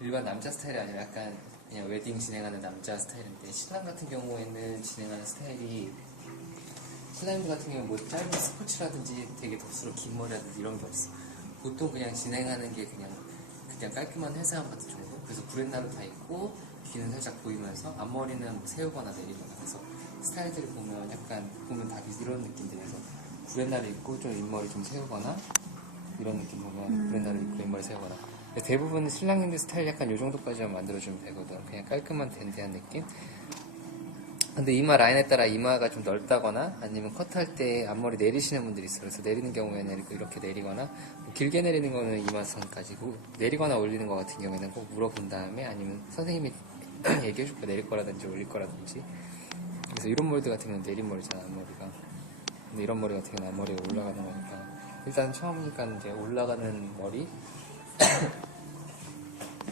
일반 남자 스타일이 아니라 약간 그냥 웨딩 진행하는 남자 스타일인데, 신랑 같은 경우에는 진행하는 스타일이, 신랑들 같은 경우는 뭐 짧은 스포츠라든지 되게 덥수로 긴 머리라든지 이런 게 없어. 보통 그냥 진행하는 게 그냥 깔끔한 회사원 같은 정도? 그래서 구렛나루 다 있고 귀는 살짝 보이면서 앞머리는 뭐 세우거나 내리거나. 그래서 스타일들을 보면 약간 보면 다 이런 느낌들. 그래서 구렛나루 있고 좀 윗머리 좀 세우거나 이런 느낌 보면 구렛나루 있고 윗머리 세우거나. 대부분 신랑님들 스타일 약간 요 정도까지만 만들어주면 되거든. 그냥 깔끔한 댄디한 느낌. 근데 이마 라인에 따라 이마가 좀 넓다거나 아니면 컷할 때 앞머리 내리시는 분들이 있어요. 그래서 내리는 경우에는 이렇게 내리거나, 길게 내리는 거는 이마선까지, 내리거나 올리는 거 같은 경우에는 꼭 물어본 다음에, 아니면 선생님이 얘기해줄 거 내릴 거라든지 올릴 거라든지. 그래서 이런 머리들 같은 경우는 내린 머리잖아, 앞머리가. 근데 이런 머리 같은 경우는 앞머리가 올라가는 거니까, 일단 처음이니까 이제 올라가는 머리.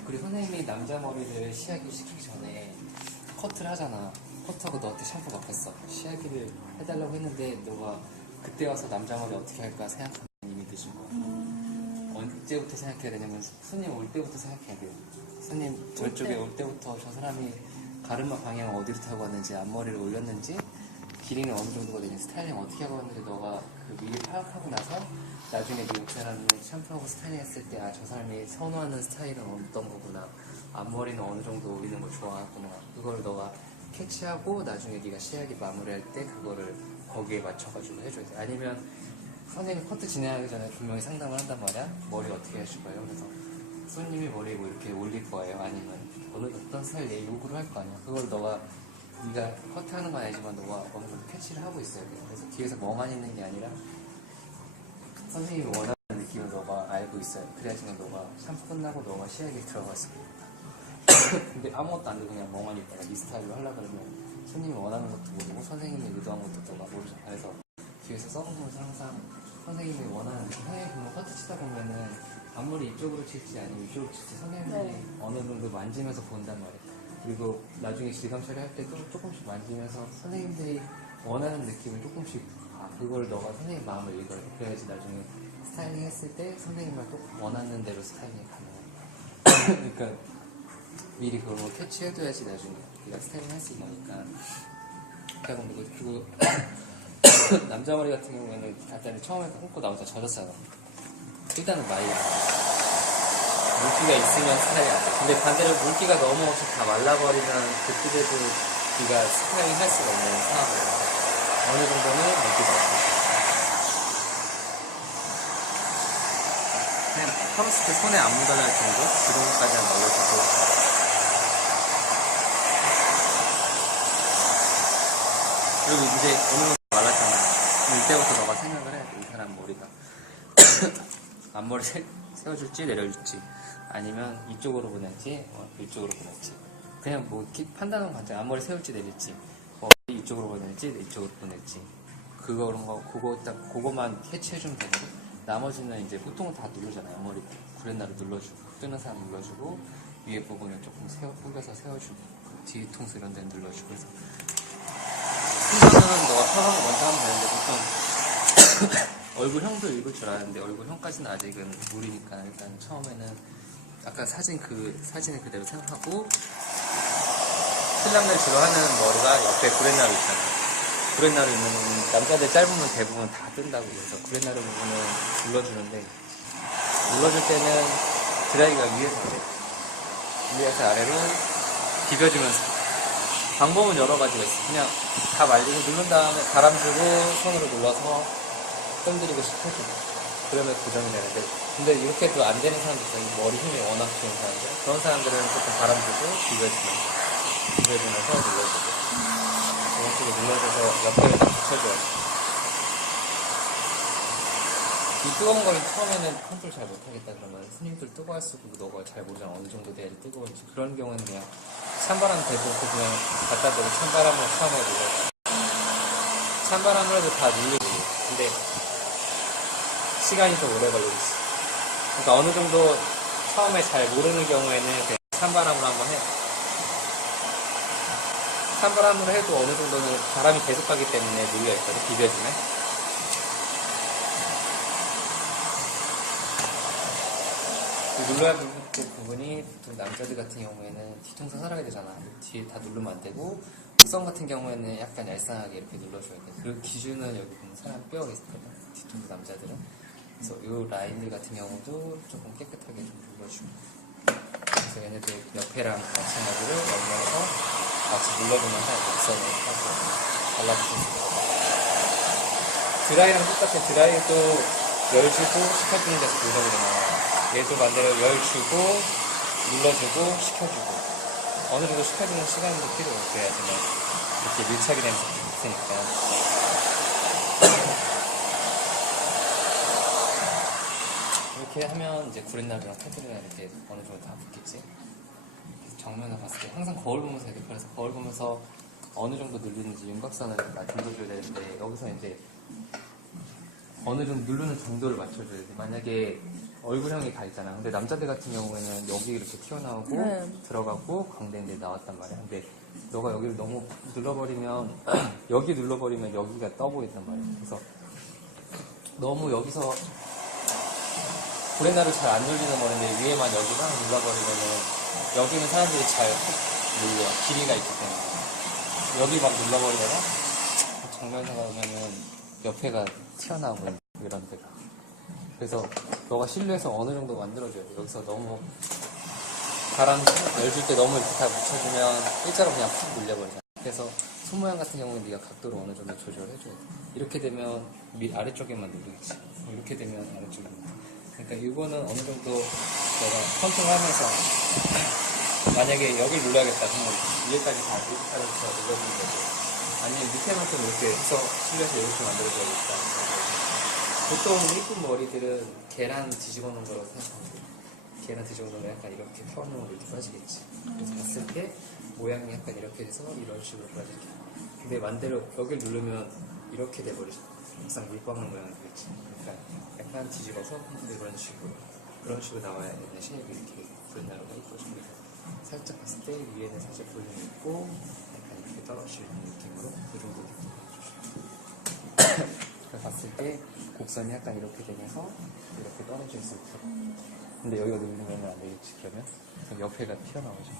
그리고 선생님이 남자 머리를 시야기 시키기 전에 커트를 하잖아. 커트하고 너한테 샴푸 맡겼어. 시야기를 해달라고 했는데 너가 그때 와서 남자 머리 어떻게 할까 생각하면 이미 늦은 거야. 언제부터 생각해야 되냐면 손님 올 때부터 생각해야 돼요. 손님 저쪽에 올 때부터 저 사람이 가르마 방향 어디로 타고 왔는지, 앞머리를 올렸는지, 길이는 어느 정도가 되는지, 스타일링 어떻게 하고 왔는지 너가 그 미리 파악하고 나서 나중에 그 사람이 샴푸하고 스타일링 했을 때, 아, 저 사람이 선호하는 스타일은 어떤 거구나, 앞머리는 어느 정도 올리는 걸 좋아하구나, 그걸 너가 캐치하고 나중에 네가 시야기 마무리할 때 그거를 거기에 맞춰가지고 해줘야 돼. 아니면 선생님이 커트 진행하기 전에 분명히 상담을 한단 말이야. 머리 어떻게 하실 거예요? 그래서 손님이 머리 뭐 이렇게 올릴 거예요? 아니면 어떤 스타일 내 요구를 할 거 아니야. 그걸 네가 커트하는 건 아니지만 너가 어느 정도 캐치를 하고 있어야 돼. 그래서 뒤에서 멍하니 있는 게 아니라 선생님이 원하는 느낌을 너가 알고 있어요. 그래야지만 너가 샴푸 끝나고 너가 시야기에 들어갔을 거야. 근데 아무것도 안 되고 그냥 멍하니 있다가 네 스타일로 하려고 그러면 손님이 원하는 것도 모르고 선생님이 의도한 것도 너가 모르잖아. 그래서 뒤에서 써보면서 항상 선생님이 원하는, 선생님이 보면 커트 치다 보면은 앞머리 이쪽으로 칠지 아니면 이쪽으로 칠지 선생님이 어느 정도 만지면서 본단 말이야. 그리고 나중에 질감 처리할 때도 조금씩 만지면서 선생님들이 원하는 느낌을 조금씩, 그걸 너가 선생님 마음을 읽어야 돼. 그래야지 나중에 스타일링 했을 때 선생님만 또 원하는 대로 스타일링이 가능해. 그러니까 미리 그걸 캐치해둬야지 나중에 네가 스타일링 할 수 있으니까. 그리고 남자 머리 같은 경우에는 일단 처음에 꽂고 나오자 젖었잖아. 일단은 마이야. 물기가 있으면 스타일이 안 돼. 근데 반대로 물기가 너무 없이 다 말라버리면 그때도 네가 스타일링 할 수가 없는 상황이야. 어느 정도는 물기가 없어. 그냥 털었을 때 손에 안 묻어날 정도? 그 정도까지만 넣어주고. 그리고 이제 어느 정도 말랐잖아. 이때부터 너가 생각을 해야 돼. 이 사람 머리가 앞머리 세워줄지 내려줄지, 아니면 이쪽으로 보낼지 이쪽으로 보낼지. 그냥 뭐 판단은 간단. 앞머리 세울지 내릴지, 이쪽으로 보낼지 이쪽으로 보낼지, 그거만 캐치해주면 되거든. 나머지는 이제 보통은 다 누르잖아요. 앞머리 구렛나루 눌러주고, 뜨는 사람 눌러주고, 위에 부분을 조금 꾸겨서 세워주고, 그 뒤통수 이런 데는 눌러주고. 그래서 순서는 너가 편한 거 먼저 하면 되는데, 보통 얼굴형도 읽을 줄 아는데 얼굴형까지는 아직은 무리니까 일단 처음에는 아까 사진을 그대로 생각하고, 신랑들 주로 하는 머리가 옆에 구렛나루 있잖아. 구렛나루 있는 부분, 남자들 짧으면 대부분 다 뜬다고. 그래서 구렛나루 부분을 눌러주는데, 눌러줄 때는 드라이가 위에서 아래, 위에서 아래로 비벼주면서. 방법은 여러 가지가 있어. 그냥 다 말리고 누른 다음에 바람 주고 손으로 눌러서 흔들리고 싶어지고, 그러면 고정이 되는데, 근데 이렇게도 안 되는 사람들 있어요. 머리 힘이 워낙 좋은 사람들. 그런 사람들은 조금 바람 주고 비벼주면서 눌러주고, 이런 식으로 눌러줘서 옆에를 딱 붙여줘요. 이 뜨거운 걸 처음에는 컨트롤 잘 못하겠다 그러면 스님들 뜨거워 쓰고 너가 잘 모르잖아. 어느 정도 돼야 뜨거운지. 그런 경우는 그냥 찬바람 대놓고 그냥 갖다 대고 찬바람을 처음에 해보고, 찬바람을 해도 다 눌리고. 근데 시간이 좀 오래 걸리고 있어. 그러니까 어느 정도 처음에 잘 모르는 경우에는 그냥 찬바람으로 한번 해. 찬바람으로 해도 어느 정도는 바람이 계속 가기 때문에 눌려있거든, 비벼주면. 눌러야 할 부분이 보통 남자들 같은 경우에는 뒤통수 살아야 되잖아. 뒤에 다 누르면 안 되고 곡선 같은 경우에는 약간 얄쌍하게 이렇게 눌러줘야 돼. 그 기준은 여기 보면 사람 뼈가 있거든. 뒤통수 남자들은. 그래서 이 라인들 같은 경우도 조금 깨끗하게 좀 눌러주고. 그래서 얘네들 옆에랑 마찬가지로 엉겨서 같이 눌러주면서 곡선을 하고 발라주시면 돼요. 드라이랑 똑같아. 드라이도 열 주고 식혀주는 데서 조정이 되나요? 얘도 반대로 열 주고 눌러주고 식혀주고 어느 정도 식혀주는 시간도 필요해요. 그래야지만 이렇게 밀착이 되면서 있으니까. 이렇게 하면 이제 구렛나루랑 패드랑 이렇게 어느 정도 다 붙겠지. 정면을 봤을 때 항상 거울 보면서 이렇게 그래서 거울 보면서 어느 정도 눌리는지 윤곽선을 눌러줘야 되는데 여기서 이제 어느 정도 누르는 정도를 맞춰줘야 돼. 만약에 얼굴형이 가 있잖아. 근데 남자들 같은 경우에는 여기 이렇게 튀어나오고 네. 들어가고 광대인데 나왔단 말이야. 근데 너가 여기를 너무 눌러버리면 여기 눌러버리면 여기가 떠 보인단 말이야. 그래서 너무 여기서 구렛나루 잘 안 눌리는 머리인데 위에만 여기만 눌러버리면은 여기는 사람들이 잘 눌려. 길이가 있기 때문에 여기 막 눌러버리다가 정면에서 가면은 옆에가 튀어나오고 있는 이런 데가. 그래서 너가 실루엣을 어느 정도 만들어줘야 돼. 여기서 너무 바람 열줄 때 너무 이렇게 다 묻혀주면 일자로 그냥 팍 눌려버리잖아. 그래서 손 모양 같은 경우는 네가 각도를 어느 정도 조절해줘야 돼. 이렇게 되면 아래쪽에만 누르겠지. 이렇게 되면 아래쪽에만. 그러니까 이거는 어느 정도 너가 컨트롤하면서 만약에 여길 눌러야겠다 그러면 위에까지 다 이렇게까지 눌러주는 거고 아니면 밑에만 좀 이렇게 해서 실루엣을 이렇게 만들어줘야겠다. 보통 이쁜 머리들은 계란 뒤집어 놓은 거라고 생각하고 계란 뒤집어 놓으면 약간 이렇게 펴놓으면 이렇게 빠지겠지. 그래서 봤을 때 모양이 약간 이렇게 돼서 이런 식으로 빠지게. 근데 반대로 여길 누르면 이렇게 돼버리잖아. 항상 물방울 모양이 되겠지. 그러니까 약간 뒤집어서 이런 식으로 나와야 되는 쉐입이 이렇게 구렛나루가 이뻐집니다. 살짝 봤을 때 위에는 살짝 볼륨이 있고 약간 이렇게 떨어지는 느낌으로 그 정도 느낌을 주셔요. 봤을 때 곡선이 약간 이렇게 되면서 이렇게 떨어져 있을 때 근데 여기가 누르면 안 되겠지. 그러면 옆에가 튀어나오죠.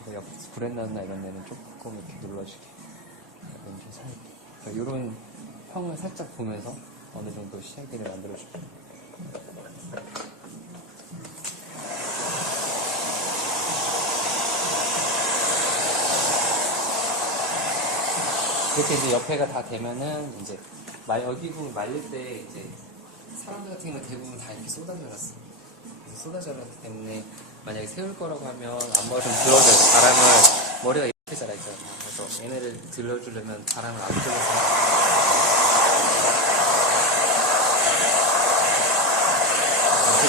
그래서 옆 구렛나루나 이런 데는 조금 이렇게 눌러주게 좀 살게. 그러니까 이런 형을 살짝 보면서 어느 정도 시야기를 만들어줄게요. 이렇게 이제 옆에가 다 되면은 이제 여기 부분 말릴 때 이제 사람들 같은 경우는 대부분 다 이렇게 쏟아져놨어. 그래서 쏟아져놨기 때문에 만약에 세울 거라고 하면 앞머리 좀 들어줘요. 바람을 머리가 이렇게 자라있잖아. 그래서 얘네를 들어주려면 바람을 앞쪽에서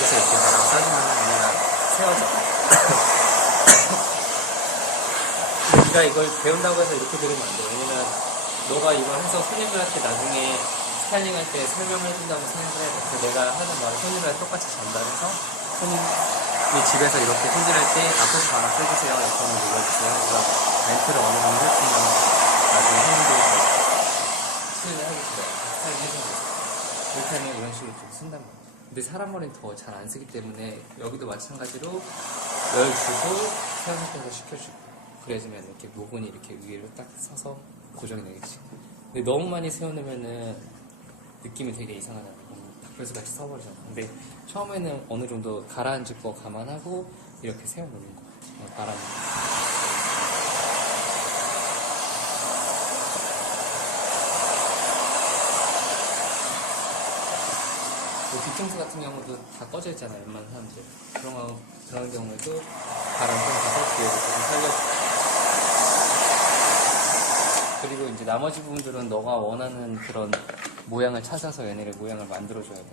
이렇게 바람 쏴주면 얘네가 세워져. 네가 이걸 배운다고 해서 이렇게 들으면 안 돼. 왜냐면 너가 이걸 해서 손님들한테 나중에 스타일링 할 때 설명을 해준다고 생각을 해야 돼. 그래서 내가 하는 말을 손님한테 똑같이 전달해서 손님이 집에서 이렇게 손질할 때 앞에서 바람 쐬주세요. 이렇게 한번 눌러주세요. 그래서 멘트를 어느 정도 해주면 나중에 손님들이 스타일링 하게 돼요. 스타일링 해주는 거죠. 이렇게 하면 이런 식으로 좀 쓴단 말이야. 근데 사람 머리는 더 잘 안 쓰기 때문에 여기도 마찬가지로 열 주고 세운 상태에서 식혀주고 그래야지만 이렇게 모근이 이렇게 위로 딱 서서 고정이 되겠지. 근데 너무 많이 세워놓으면은 느낌이 되게 이상하잖아. 그래서 같이 써버리잖아. 근데 처음에는 어느 정도 가라앉을 거 감안하고 이렇게 세워놓는 거야. 바람. 뒤통수 같은 경우도 다 꺼져 있잖아. 웬만한 사람들. 그런 경우에도 바람 좀 가서 뒤에서 조금 살려줘. 그리고 이제 나머지 부분들은 너가 원하는 그런 모양을 찾아서 얘네를 모양을 만들어줘야 돼.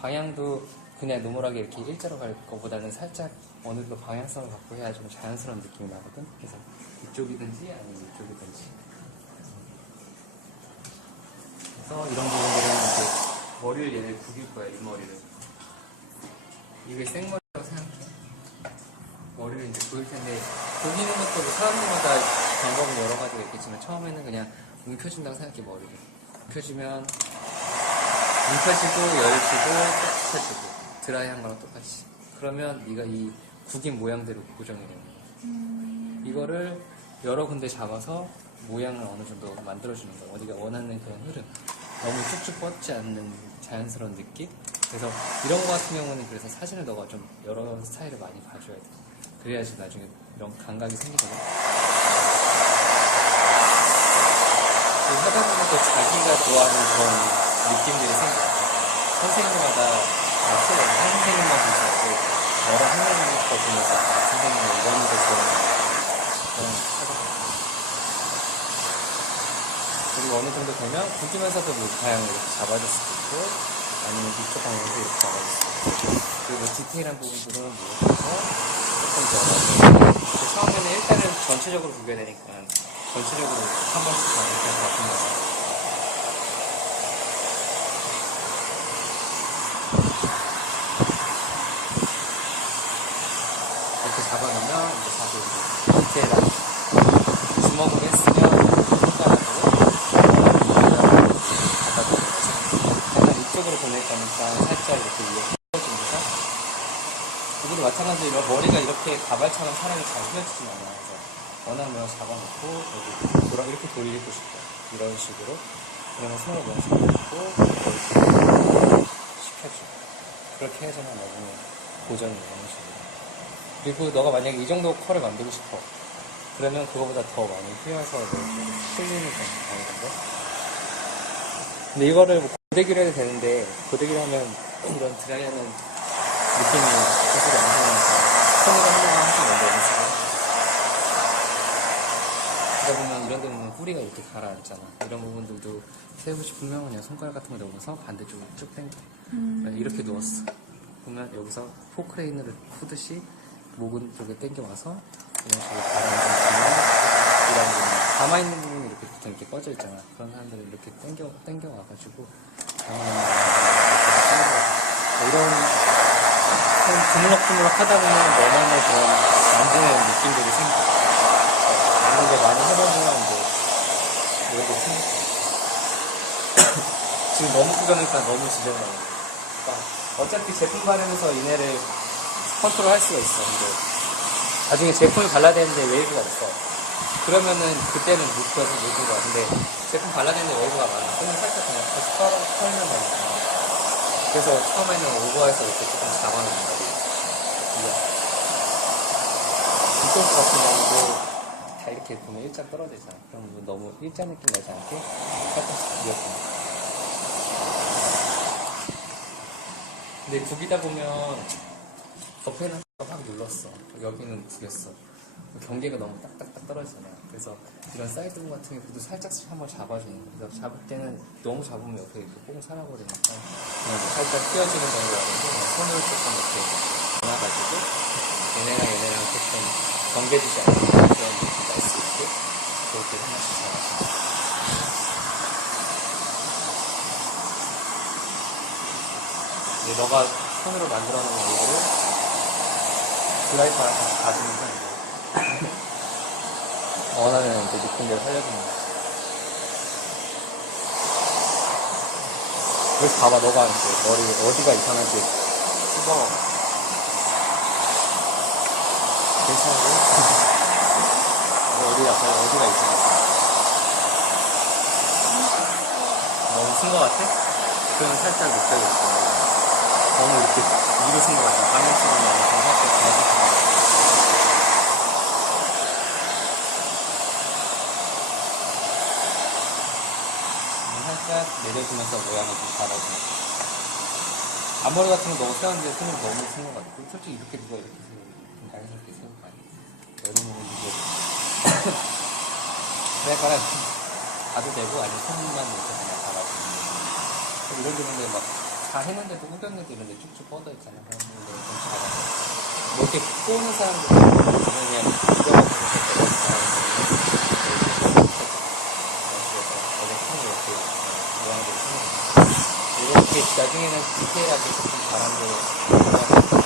방향도 그냥 노멀하게 이렇게 일자로 갈 것보다는 살짝 어느 정도 방향성을 갖고 해야 좀 자연스러운 느낌이 나거든. 그래서 이쪽이든지 아니면 이쪽이든지. 그래서 이런 부분들은 이제 머리를 얘를 구길 거야. 이 머리를. 이게 생머리라고 생각해. 머리를 이제 구길 텐데 구기는 것도 사람들마다 방법은 여러 가지가 있겠지만 처음에는 그냥 움켜준다고 생각해. 머리를 움켜주면 움켜지고 열주고 딱 붙여주고 드라이한 거랑 똑같이 그러면 네가 이 구긴 모양대로 고정이 되는 거야. 이거를 여러 군데 잡아서 모양을 어느 정도 만들어주는 거야. 네가 원하는 그런 흐름. 너무 쭉쭉 뻗지 않는 자연스러운 느낌? 그래서 이런 거 같은 경우는 그래서 사진을 너가 좀 여러 스타일을 많이 봐줘야 돼. 그래야지 나중에 이런 감각이 생기거든. 하다 보면 또 자기가 좋아하는 그런 느낌들이 생겨. 선생님마다 다 틀려요. 한 선생님만 보지 않고 여러 선생님 거 보면서 선생님은 이런 거 좋아하는 그런 하거든요. 그리고 어느 정도 되면 구기면서도 뭐 다양하게 이렇게 잡아줄 수도 있고 아니면 이쪽 방향도 이렇게 잡아줄 수도 있고 그리고 디테일한 부분들은 뭐 이렇게 해서 조금 더 처음에는 일단은 전체적으로 구겨야 되니까 전체적으로 한 번씩 다 이렇게 바꾼 거죠. 이렇게 잡아놓으면 이제 사실 디테일한 주먹으로 했으면 손가락으로 갖다 놓는 거죠. 약간 이쪽으로 보낼 거니까 살짝 이렇게 위에 펴주면서 이것도 마찬가지로 머리가 이렇게 가발처럼 사람이 잘 휘어지진 않아요. 그래서 원하면 잡아놓고 여기 이렇게 돌리고 싶어. 이런 식으로. 그러면 손을 먼저 잡고 이렇게 시켜줘. 그렇게 해서만 나중에 고정이 되는 식으로. 그리고 너가 만약에 이 정도 컬을 만들고 싶어. 그러면 그거보다 더 많이 휘어서 풀리는 건 아니던데. 근데 이거를 뭐 고데기로 해도 되는데 고데기로 하면 이런 드라이하는 느낌이 기술이 안 나니까 손으로 하려면 항상 먼저 연습을 그러다 보면 이런 데 보면 뿌리가 이렇게 가라앉잖아. 이런 부분들도 세우고 싶으면 그냥 손가락 같은 거 넣어서 반대쪽으로 쭉 당겨. 이렇게 누웠어. 그러면 여기서 포크레인으로 푸듯이 목은 쪽에 당겨와서 이런 식으로 가라앉으면 이런 부분 가만히 있는 부분이 이렇게 보통 이렇게 꺼져 있잖아. 그런 사람들은 이렇게 당겨와가지고 가만히 있는 부분 이런 주물럭주물럭 하다 보면 너만의 그런 만지는 느낌들이 생겨. 이런 거 많이 해보면 이제 이런 게 생겼어. 지금 너무 구겨니까 너무 지저분해. 그러니까 어차피 제품 바르면서 이내를 컨트롤 할 수가 있어. 근데 나중에 제품을 발라야 되는데 웨이브가 없어. 그러면은 그때는 묶어서 못 준 거야. 근데 제품 발라야 되는데 웨이브가 많아. 그러면 살짝 그냥 다시 털면 되니까. 그래서 처음에는 오버해서 이렇게 조금 잡아놓는 거야. 이쪽 같은 경우도 다 이렇게 보면 일자 떨어져 있잖아. 그럼 너무 일자 느낌 나지 않게 살짝씩 이어줍니다. 근데 구기다 보면 옆에는 확 눌렀어. 여기는 구겼어. 경계가 너무 딱딱딱 떨어지잖아. 그래서 이런 사이드 부분 같은 경우도 살짝씩 한번 잡아주는 거야. 그래서 잡을 때는 너무 잡으면 옆에 이렇게 뽕 살아버리니까 그냥 살짝 휘어지는 정도라든지 손으로 조금 이렇게 안아가지고 얘네랑 조금 경계지지 않는 그런 느낌 날 수 있게 그렇게 하나씩 잡아주는 거야. 이제 너가 손으로 만들어 놓은 얼굴을 드라이퍼랑 같이 가지면서 이제 원하는 이제 느낌대로 살려주는 거지. 그래서 봐봐, 너가 이제 머리 어디가 이상한지 씹어. 괜찮아? 어디가 이상해? 너무 쓴 거 같아? 그러면 살짝 느껴졌어. 너무 이렇게 위로 쓴 거 같아. 방향치고는 살짝 자연스럽게. 살짝 내려주면서 모양을 좀 잡아주는. 앞머리 같은 거 너무 세웠는데 손을 너무 쓴 것 같고, 솔직히 이렇게 누가 이렇게 세우고, 좀 자연스럽게 세울 거 아니야. 여름에는 이게, 그냥 가도 되고, 아니면 손만 이렇게 그냥 잡아주는. 이런 데는 막, 다 했는데도, 우겼는데도 이런 데 쭉쭉 뻗어 있잖아. 그런 데좀 잡아줘. 뭐 이렇게 꼬는 사람들, 그냥, 이렇게 나중에는 디테일하게 조금 바람대로 잡아주고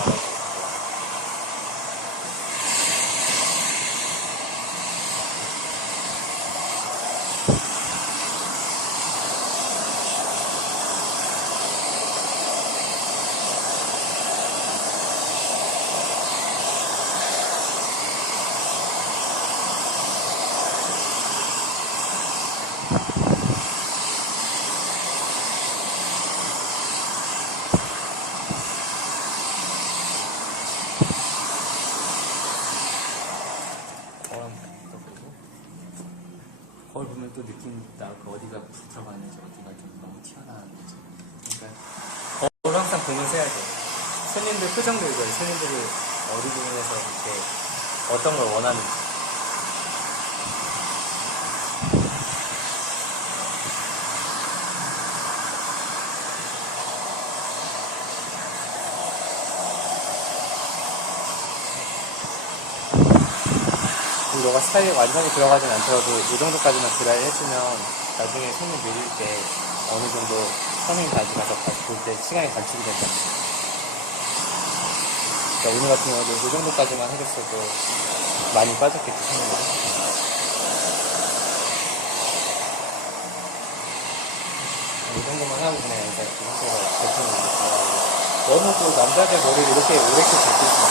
거울 보면 또 느낌 나고 어디가 들어가는지 어디가 좀 너무 튀어나왔는지. 그러니까 거울 항상 보면서 해야 돼. 손님들 표정도 읽어요. 손님들이 어디 부분에서 이렇게 어떤 걸 원하는지. 너가 스타일이 완전히 들어가진 않더라도 이 정도까지만 드라이 해주면 나중에 손님 밀릴 때 어느 정도 선생님 바지가 볼 때 시간이 단축이 된다. 그러니까 오늘 같은 경우도 이 정도까지만 해줬어도 많이 빠졌겠지, 손님이. 이 정도만 하고 그냥 일단 제가 제품을 너무 또 남자들 머리를 이렇게 오래 잡고 있으면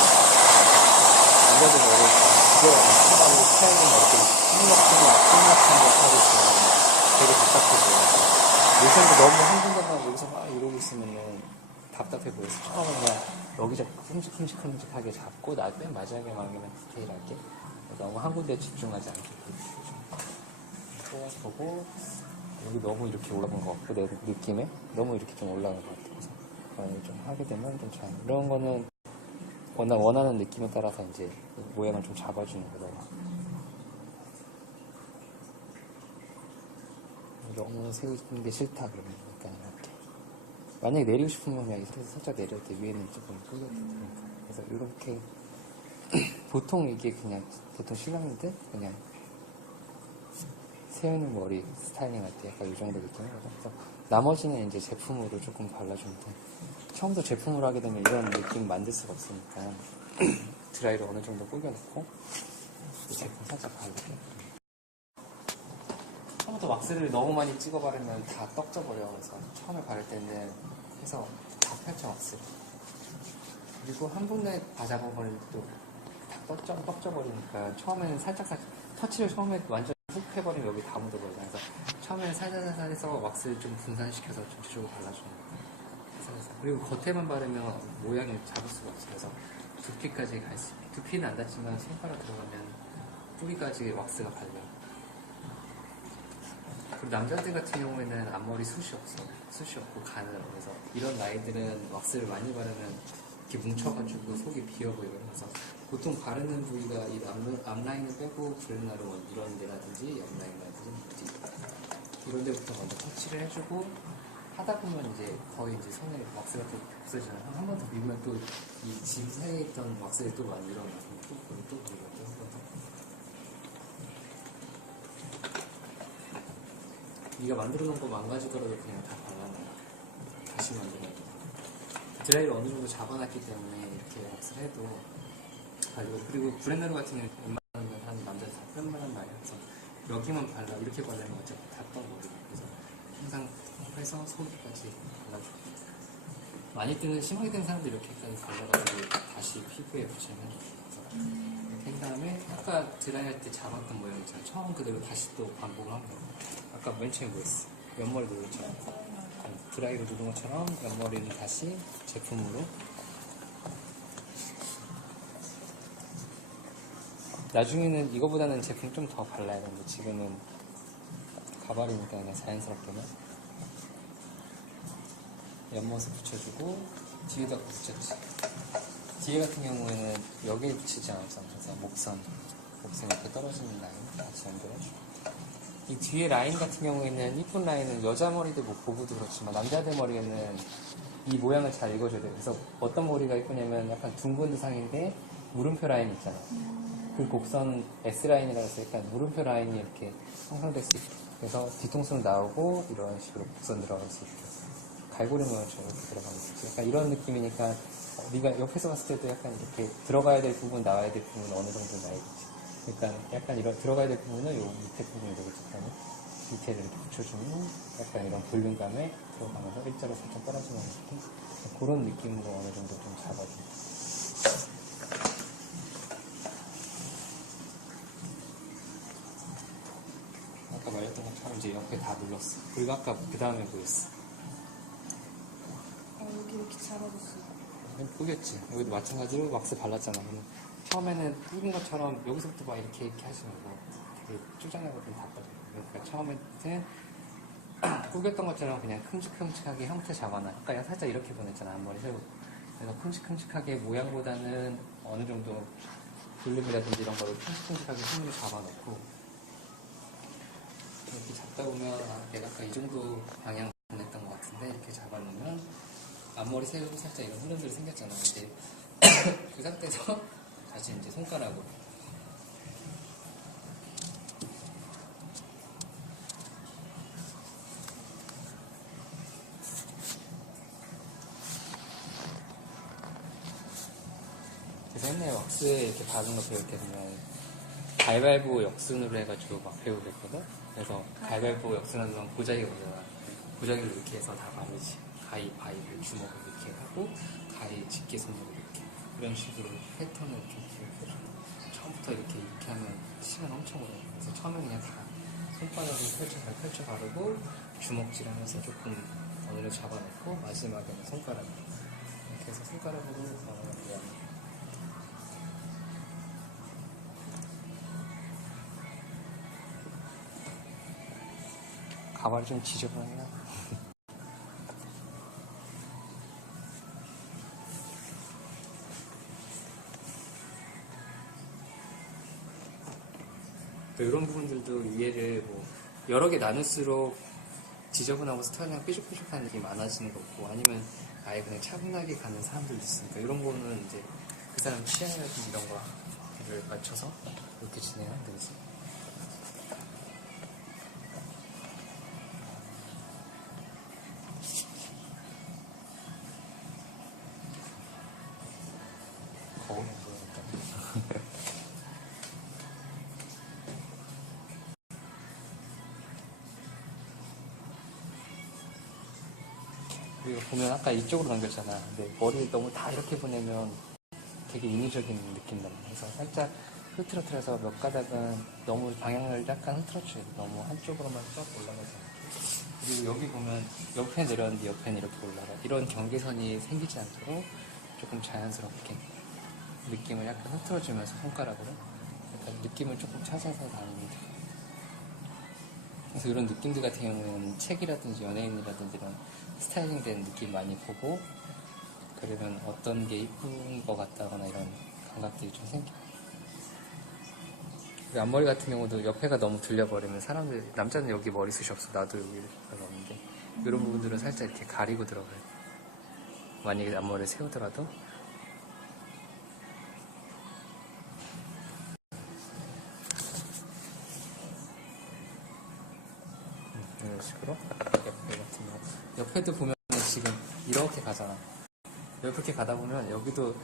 남자들 머리를 기계화는 하고 스타일링 이렇게 흉락한 거 하고 있으면 되게 답답해져요. 요즘도 너무 한 군데만 여기서 막 이러고 있으면은 답답해 보여서 처음에 그냥 여기저기 큼직큼직하게 잡고 맨 마지막에만 그냥 디테일하게 너무 한 군데에 집중하지 않게 보고 여기 너무 이렇게 올라간 것 같고 내 느낌에 너무 이렇게 좀 올라간 것 같아서 그걸 좀 하게 되면 괜찮아요. 이런 거는 원하는 느낌에 따라서 이제 모양을 좀 잡아주는 거더라. 너무 세우는 게 싫다 그러면 약간 이렇게 만약에 내리고 싶으면 그냥 이렇게 살짝 내려도 돼. 위에는 조금 끌려도 되니까. 그래서 이렇게 보통 이게 그냥 보통 신랑인데 그냥 세우는 머리 스타일링 할 때 약간 이 정도 느낌이거든. 그래서 나머지는 이제 제품으로 조금 발라주면 돼. 처음부터 제품으로 하게 되면 이런 느낌 만들 수가 없으니까 드라이를 어느 정도 꾸겨놓고 이 제품 살짝 바르게. 처음부터 왁스를 너무 많이 찍어 바르면 다 떡져버려. 그래서 처음에 바를 때는 해서 다 펼쳐 왁스를. 그리고 한 번에 다 잡아버리면 또 다 떡져버리니까 처음에는 살짝 터치를 처음에 완전 훅 해버리면 여기 다 묻어버려. 그래서 처음에는 살살 해서 왁스를 좀 분산시켜서 전체적으로 발라주는 거예요. 그리고 겉에만 바르면 모양을 잡을 수가 없어요. 그래서 두피까지 갈 수 있게. 두피는 안 닿지만 손가락 들어가면 뿌리까지 왁스가 발려요. 그리고 남자들 같은 경우에는 앞머리 숱이 없고 가늘어. 그래서 이런 나이들은 왁스를 많이 바르면 이렇게 뭉쳐가지고 속이 비어 보여요. 그래서 보통 바르는 부위가 이 앞라인을 빼고 브렛나루 이런 데라든지 옆라인이라든지 이런 데부터 먼저 터치를 해주고 하다 보면 이제 거의 이제 손에 왁스가 또 없어지잖아요. 한 번 더 밀면 또 이 집 사이에 있던 왁스들이 또 많이 일어나고 또 밀고 한 번 더. 네가 만들어 놓은 거 망가지더라도 그냥 다 발라놔요. 다시 만들어요. 드라이를 어느 정도 잡아놨기 때문에 이렇게 왁스를 해도 발리고. 그리고 브랜나루 같은 경우는 웬만하면 한 남자들 다 웬만한 말이야. 그래서 여기만 발라 이렇게 바르면 어차피 다 떠버리고. 그래서 항상 해서 속까지 발라주고. 많이 뜨는 심하게 뜨는 사람들 이렇게까지 발라가지고 다시 피부에 붙이면 이렇게 한 다음에 아까 드라이할 때 잡았던 모양 있잖아. 처음 그대로 다시 또 반복을 하면 돼요. 아까 맨 처음에 뭐였어? 옆머리 누르처럼 드라이로 누른 것처럼 옆머리는 다시 제품으로. 나중에는 이거보다는 제품 좀 더 발라야 되는데 지금은 가발이니까 그냥 자연스럽게만 옆모습 붙여주고 뒤에다 붙였지. 뒤에 같은 경우에는 여기에 붙이지 않았잖아. 그래서 목선 이렇게 떨어지는 라인 같이 연결해주고. 이 뒤에 라인 같은 경우에는 이쁜 라인은 여자 머리도 뭐 보고도 그렇지만 남자들 머리에는 이 모양을 잘 읽어줘야 돼요. 그래서 어떤 머리가 이쁘냐면 약간 둥근 두상인데 물음표 라인 있잖아. 그 곡선 S라인이라고 해서 약간 물음표 라인이 이렇게 형성될 수 있고, 그래서 뒤통수는 나오고 이런 식으로 곡선 들어갈 수 있고 갈고리 모양처럼 이렇게 들어가는 거지. 약간 이런 느낌이니까 네가 옆에서 봤을 때도 약간 이렇게 들어가야 될 부분 나와야 될 부분 어느 정도 나야겠지. 그러니까 약간 이런 들어가야 될 부분은 요 밑에 부분이 되겠지. 그러면 밑에를 이렇게 붙여주면 약간 이런 볼륨감에 들어가면서 일자로 살짝 떨어지는 느낌, 그런 느낌으로 어느 정도 좀 잡아줍니다. 아까 말했던 것처럼 이제 옆에 다 눌렀어. 그리고 아까 그 다음에 보였어. 여기 이렇게 잡아줬어요. 뿌겠지. 여기도 마찬가지로 왁스 발랐잖아. 처음에는 뿌린 것처럼 여기서부터 막 이렇게 하시는 거 되게 쪼잔하거든 다 빠져. 그러니까 처음에는 뿌겼던 것처럼 그냥 큼직큼직하게 형태 잡아놔. 아까 살짝 이렇게 보냈잖아. 앞머리 세우고. 그래서 큼직큼직하게 모양보다는 어느 정도 볼륨이라든지 이런 거를 큼직큼직하게 손으로 잡아놓고 이렇게 잡다 보면 내가 아까 이 정도 방향 보냈던 것 같은데 이렇게 잡아놓으면 앞머리 세우고 살짝 이런 흐름들이 생겼잖아. 근데 그 상태에서 다시 이제 손가락으로 그래서 옛날에 왁스에 이렇게 바른 거 배울 때는 가위바위보 역순으로 해가지고 막 배우고 그랬거든. 그래서 가위바위보 역순하면 고자기가 오잖아. 고자기를 이렇게 해서 다 바르지. 가위바위보 주먹을 이렇게 하고 가위 집게 손으로 이렇게 이런 식으로 패턴을 좀 기억해줘. 처음부터 이렇게 하면 시간 엄청 오래. 그래서 처음에 그냥 다 손바닥으로 펼쳐 바르고 주먹질하면서 조금 어느 정도 잡아놓고 마지막에는 손가락으로 이렇게 해서 손가락으로 그냥 가발이 좀 지저분하긴 하다. 또 이런 부분들도 이해를 뭐 여러 개 나눌수록 지저분하고 스타일이랑 삐죽삐죽한 느낌이 많아지는 거고 아니면 아예 그냥 차분하게 가는 사람들도 있으니까 이런 거는 이제 그 사람 취향이라든지 이런 거를 맞춰서 이렇게 진행하면 되겠지. 거울에 보여야겠다. 그리고 보면 아까 이쪽으로 넘겼잖아. 근데 머리를 너무 다 이렇게 보내면 되게 인위적인 느낌 나요. 그래서 살짝 흐트러트려서 몇 가닥은 너무 방향을 약간 흐트러트려요. 너무 한쪽으로만 쫙 올라가서. 그리고 여기 보면 옆에 내려왔는데 옆에는 이렇게 올라가. 이런 경계선이 생기지 않도록 조금 자연스럽게 느낌을 약간 흐트러주면서 손가락으로 약간 느낌을 조금 찾아서 다닙니다. 그래서 이런 느낌들 같은 경우에는 책이라든지 연예인이라든지 이런 스타일링 된 느낌 많이 보고 그러면 어떤 게 이쁜 것 같다거나 이런 감각들이 좀 생겨요. 그리고 앞머리 같은 경우도 옆에가 너무 들려버리면 사람들, 남자는 여기 머리숱이 없어. 나도 여기가 없는데 이런 부분들은 살짝 이렇게 가리고 들어가요. 만약에 앞머리를 세우더라도 이런 식으로 옆에 같은 경우 옆에도 보면 지금 이렇게 가잖아. 이렇게 가다 보면 여기도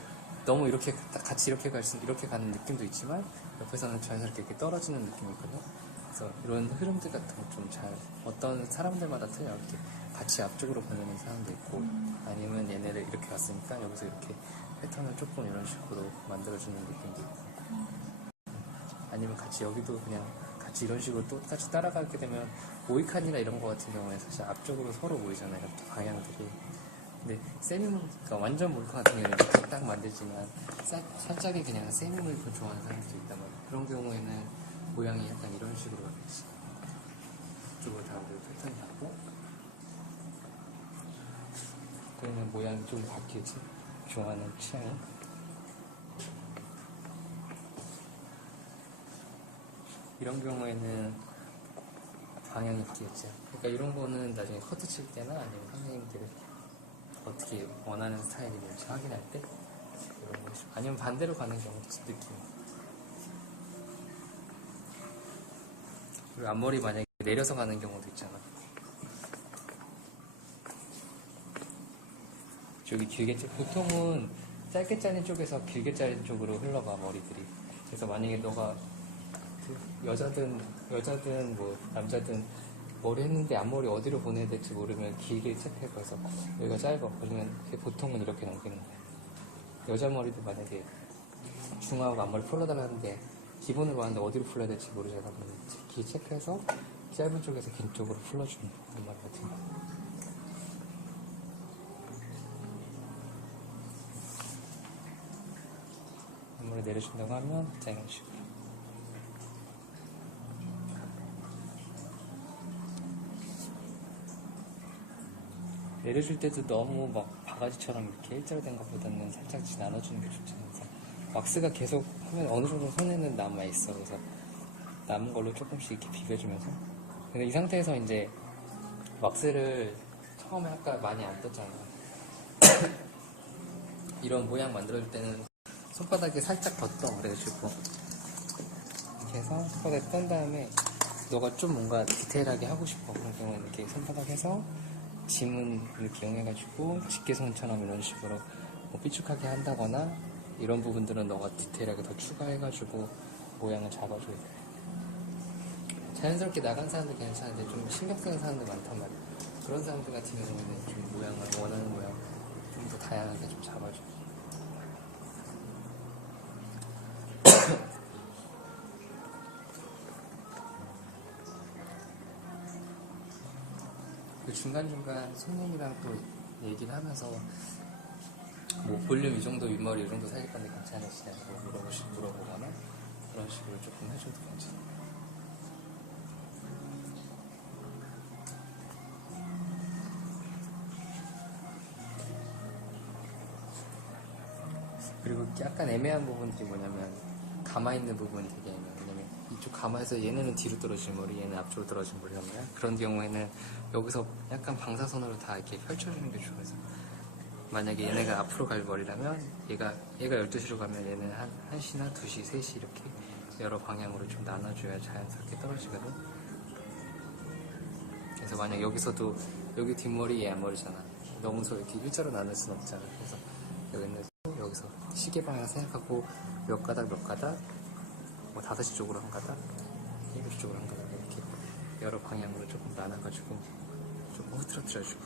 너무 이렇게 같이 이렇게 이렇게 가는 느낌도 있지만 옆에서는 자연스럽게 이렇게 떨어지는 느낌이 있거든. 그래서 이런 흐름들 같은 거 좀 잘 어떤 사람들마다 틀려. 이렇게 같이 앞쪽으로 보내는 사람도 있고 아니면 얘네를 이렇게 갔으니까 여기서 이렇게 패턴을 조금 이런 식으로 만들어주는 느낌도 있고 아니면 같이 여기도 그냥 같이 이런 식으로 똑같이 따라가게 되면 모이칸이나 이런 거 같은 경우에 사실 앞쪽으로 서로 보이잖아요. 이렇게 방향들이. 근데 그러니까 완전 몰카 같은 경우는 이렇게 딱 만들지만 살짝의 그냥 세미 몰카 좋아하는 사람들도 있단 말이야. 그런 경우에는 모양이 약간 이런 식으로 가겠지. 이쪽으로 다 우리 패턴이 잡고 그러면 모양이 좀 바뀌지. 좋아하는 취향이. 이런 경우에는 방향이 바뀌겠지. 그러니까 이런 거는 나중에 커트 칠 때나 아니면 선생님들이 어떻게 원하는 스타일이 뭔지 확인할 때 이런 거 아니면 반대로 가는 경우도 느낌. 그리고 앞머리 만약에 내려서 가는 경우도 있잖아. 저기 길게 보통은 짧게 자른 쪽에서 길게 자른 쪽으로 흘러가 머리들이. 그래서 만약에 너가 여자든 뭐 남자든 머리 했는데 앞머리 어디로 보내야 될지 모르면 길게 체크해서 여기가 짧아. 그러면 보통은 이렇게 넘기는 거야. 여자 머리도 만약에 중하고 앞머리 풀어달라는데 기본으로 하는데 어디로 풀어야 될지 모르잖아. 그러면 길 체크해서 짧은 쪽에서 긴 쪽으로 풀어주는 그런 말이거든. 앞머리 내려준다고 하면 이런 식으로. 내려줄 때도 너무 막 바가지처럼 이렇게 일자로 된 것보다는 살짝 나눠주는 게 좋잖아요. 그래서 왁스가 계속 하면 어느 정도 손에는 남아있어. 그래서 남은 걸로 조금씩 이렇게 비벼주면서. 근데 이 상태에서 이제 왁스를 처음에 아까 많이 안 떴잖아. 이런 모양 만들어줄 때는 손바닥에 살짝 더 떠. 그래가지고 이렇게 해서 손바닥에 떤 다음에 너가 좀 뭔가 디테일하게 하고 싶어. 그런 경우는 이렇게 손바닥에서 지문 이렇게 이용해가지고 집게손처럼 이런 식으로 뭐 삐죽하게 한다거나 이런 부분들은 너가 디테일하게 더 추가해가지고 모양을 잡아줘야 돼. 자연스럽게 나간 사람들 괜찮은데 좀 신경 쓰는 사람들 많단 말이야. 그런 사람들 같은 경우에는 좀 모양을 원하는 모양 좀 더 다양하게 좀 잡아줘. 그 중간중간 손님이랑 또 얘기를 하면서 뭐 볼륨 이 정도 윗머리 이 정도 살릴 건데 괜찮으시냐고 물어보거나 그런 식으로 조금 해줘도 괜찮아. 그리고 약간 애매한 부분들이 뭐냐면 감아있는 부분이 되게 애매해. 왜냐면 이쪽 감아서 얘네는 뒤로 떨어진 머리, 얘는 앞쪽으로 떨어진 머리란 말이야. 그런 경우에는 여기서 약간 방사선으로 다 이렇게 펼쳐주는 게 좋아서 만약에 얘네가 앞으로 갈 머리라면 얘가 12시로 가면 얘는 1시나 2시, 3시 이렇게 여러 방향으로 좀 나눠줘야 자연스럽게 떨어지거든. 그래서 만약 여기서도 여기 뒷머리 얘 앞머리잖아. 너무 이렇게 일자로 나눌 순 없잖아. 그래서 여기서 시계 방향 생각하고 몇 가닥 뭐 5시 쪽으로 한 가닥, 7시 쪽으로 한 가닥 이렇게 여러 방향으로 조금 나눠가지고 조금 흐트러뜨려주고.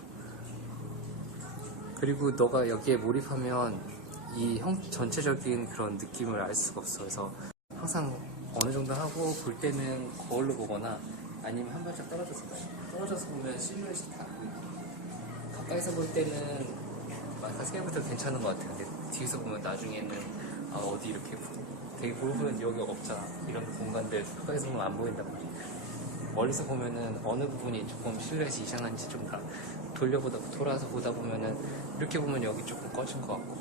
그리고 너가 여기에 몰입하면 이 전체적인 그런 느낌을 알 수가 없어. 그래서 항상 어느 정도 하고 볼 때는 거울로 보거나 아니면 한 발짝 떨어져서 보면 실루엣이 다 보이고, 가까이서 볼 때는 생각보다 괜찮은 것 같아. 근데 뒤에서 보면 나중에는 어디 이렇게 되게 보면 여기 없잖아. 이런 공간들 가까이서 보면 안 보인단 말이야. 멀리서 보면은 어느 부분이 조금 실루엣이 이상한지 좀 다 돌아서 보다 보면은 이렇게 보면 여기 조금 꺼진 것 같고,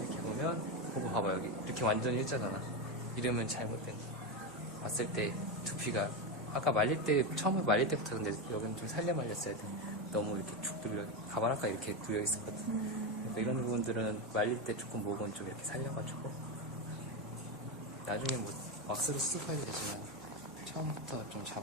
이렇게 보면 보고 봐봐 여기 이렇게 완전 일자잖아. 이러면 잘못된 봤을 때 두피가 아까 처음에 말릴 때부터 근데 여기는 좀 살려 말렸어야 돼. 너무 이렇게 축 눌려 가발아까 이렇게 눌려 있었거든. 그러니까 이런 부분들은 말릴 때 조금 목은 좀 이렇게 살려가지고 나중에 뭐 왁스로 수습해도 되지만 처음부터 좀 잡아.